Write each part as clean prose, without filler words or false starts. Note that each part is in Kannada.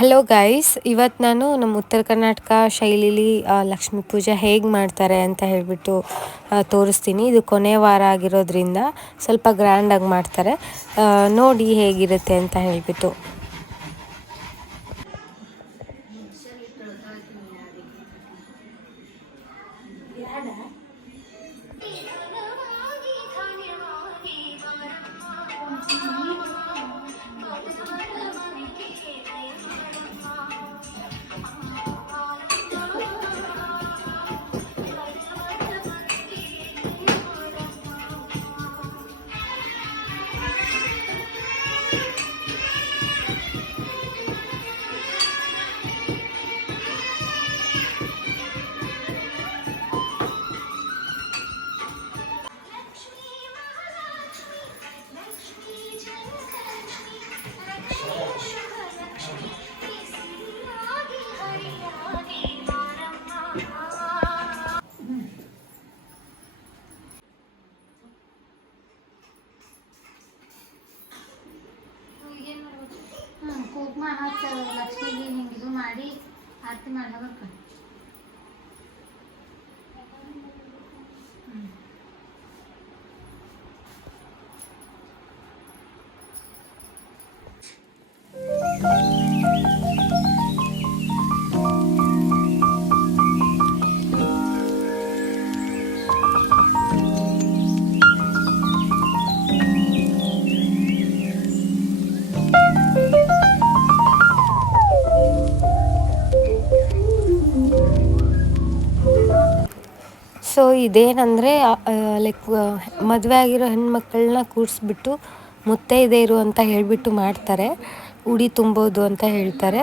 ಹಲೋ ಗೈಸ್, ಇವತ್ತು ನಾನು ನಮ್ಮ ಉತ್ತರ ಕರ್ನಾಟಕ ಶೈಲಿಲಿ ಲಕ್ಷ್ಮೀ ಪೂಜೆ ಹೇಗೆ ಮಾಡ್ತಾರೆ ಅಂತ ಹೇಳಿಬಿಟ್ಟು ತೋರಿಸ್ತೀನಿ. ಇದು ಕೊನೆ ವಾರ ಆಗಿರೋದ್ರಿಂದ ಸ್ವಲ್ಪ ಗ್ರ್ಯಾಂಡಾಗಿ ಮಾಡ್ತಾರೆ. ನೋಡಿ ಹೇಗಿರುತ್ತೆ ಅಂತ ಹೇಳಿಬಿಟ್ಟು. ಕುಂಕುಮ ಹಚ್ಚ ಲಕ್ಷ್ಮಿಗೆ ಹಿಂಗೆ ಇದು ಮಾಡಿ ಆರತಿ ಮಾಡ್ಬೇಕು. ಸೊ ಇದೇನಂದರೆ ಲೈಕ್ ಮದುವೆ ಆಗಿರೋ ಹೆಣ್ಮಕ್ಳನ್ನ ಕೂರಿಸ್ಬಿಟ್ಟು ಮುತ್ತೈದೆಯರು ಅಂತ ಹೇಳಿಬಿಟ್ಟು ಮಾಡ್ತಾರೆ. ಉಡಿ ತುಂಬೋದು ಅಂತ ಹೇಳ್ತಾರೆ.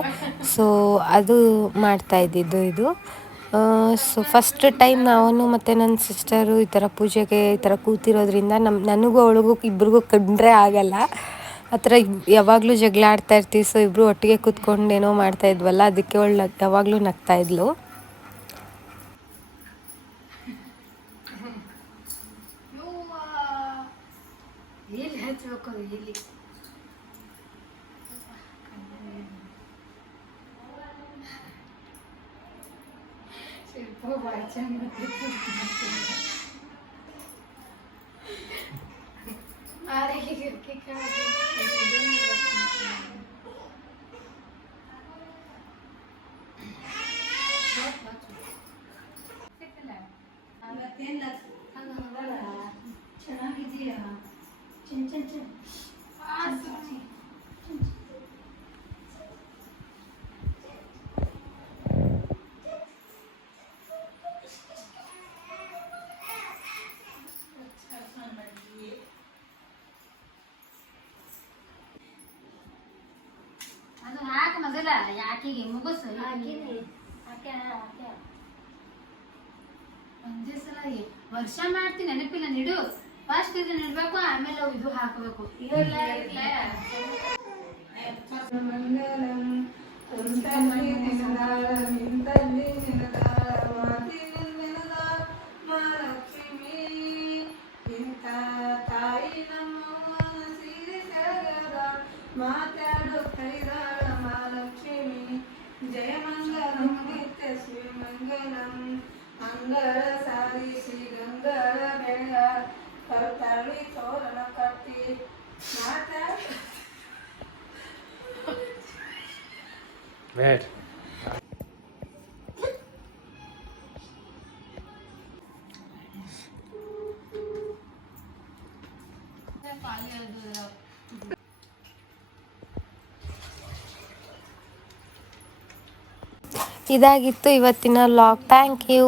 ಸೊ ಅದು ಮಾಡ್ತಾ ಇದ್ದಿದ್ದು ಇದು. ಸೊ ಫಸ್ಟ್ ಟೈಮ್ ನಾನು ಮತ್ತು ನನ್ನ ಸಿಸ್ಟರು ಈ ಥರ ಪೂಜೆಗೆ ಈ ಥರ ಕೂತಿರೋದ್ರಿಂದ ನನಗೂ ಅವಳಿಗೂ ಇಬ್ರಿಗೂ ಕಂಡ್ರೆ ಆಗಲ್ಲ. ಆ ಥರ ಯಾವಾಗಲೂ ಜಗಳ ಆಡ್ತಾ ಇರ್ತೀವಿ. ಸೊ ಇಬ್ಬರು ಒಟ್ಟಿಗೆ ಕೂತ್ಕೊಂಡು ಏನೋ ಮಾಡ್ತಾ ಇದ್ವಲ್ಲ, ಅದಕ್ಕೆ ಅವಳು ಯಾವಾಗಲೂ ನಗ್ತಾ ಇದ್ಲು. ಎಲ್ಲಿ ಹಚ್ಬೇಕು ಎಲ್ಲಿ ಶಿಲ್ಪ ಬಾಯ್ಚಂಗ್ ಚೆನ್ನಾಗಿದೆಯಾ? ಅದು ಹಾಕಿ ಮೊದಲ ಯಾಕಿಗೆ ಮುಗಿಸು ಒಂದೇ ಸಲ ವರ್ಷ ಮಾಡ್ತೀನಿ ನೆನಪಿಲ್ಲ. ನಿಡು ಫಸ್ಟ್ ಇದು ನಿಡ್ಬೇಕು, ಆಮೇಲೆ ಇದು ಹಾಕಬೇಕು. ಮಾತಾಡು ಕೈದಾಳ ಮಹಾಲಕ್ಷ್ಮಿ, ಜಯ ಮಂಗಲಂ ನಿತ್ಯ ಶ್ರೀ ಮಂಗಲಂ, ಮಂಗಳ ಸಾಧಿಸಿ ಗಂಗಳ ಬೆಳಗ ಕರ್ತಳಿ ತೋರಣ ಕಟ್ಟಿ ಮಾತಾಡು. ಇದಾಗಿತ್ತು ಇವತ್ತಿನ ವ್ಲಾಗ್. Thank you.